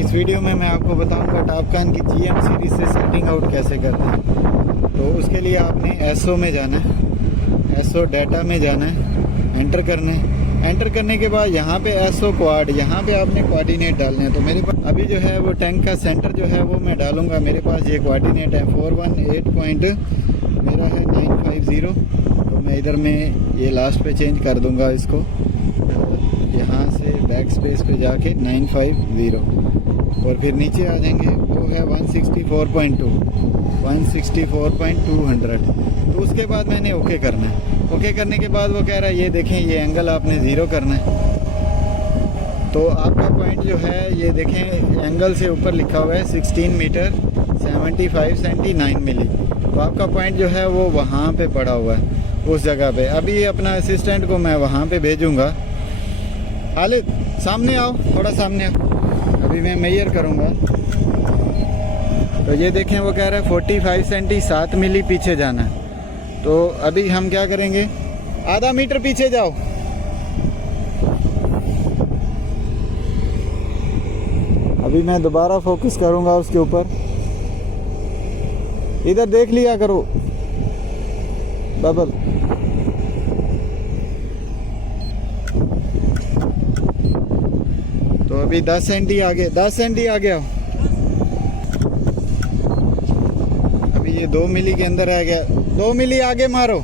इस वीडियो में मैं आपको बताऊंगा टॉपकॉन की GM सीरीज से सेटिंग आउट कैसे करते हैं। तो उसके लिए आपने एसओ में जाना है, एसओ डाटा में जाना है, एंटर करने के बाद यहाँ पे एसओ क्वाड, यहाँ पे आपने कोऑर्डिनेट डालने हैं। तो मेरे पास अभी जो है वो टैंक का सेंटर जो है वो मैं डालूंगा। मेरे पास ये कोऑर्डिनेट है 418 पॉइंट मेरा है 950। तो मैं इधर में ये लास्ट पे चेंज कर दूंगा इसको, यहाँ से बैक स्पेस पे जाके 950 और फिर नीचे आ जाएंगे, वो है 164.2 तो उसके बाद मैंने ओके करना है। ओके करने के बाद वो कह रहा है ये देखें ये एंगल आपने ज़ीरो करना है। तो आपका पॉइंट जो है ये देखें एंगल से ऊपर लिखा हुआ है 16 मीटर 75 सेंटी 9 मिली। तो आपका पॉइंट जो है वो वहाँ पे पड़ा हुआ है उस जगह पे। अभी अपना असिस्टेंट को मैं वहाँ पे भेजूँगा। खालिद सामने आओ, थोड़ा सामने आओ, अभी मैं मेजर करूँगा। तो ये देखें वो कह रहा है 45 सेंटी 7 मिली पीछे जाना है। तो अभी हम क्या करेंगे, आधा मीटर पीछे जाओ। अभी मैं दोबारा फोकस करूँगा उसके ऊपर, इधर देख लिया करो बबल। तो अभी 10 सेंटी आगे, 10 सेंटी आ गया। अभी ये 2 मिली के अंदर आ गया, 2 मिली आगे मारो।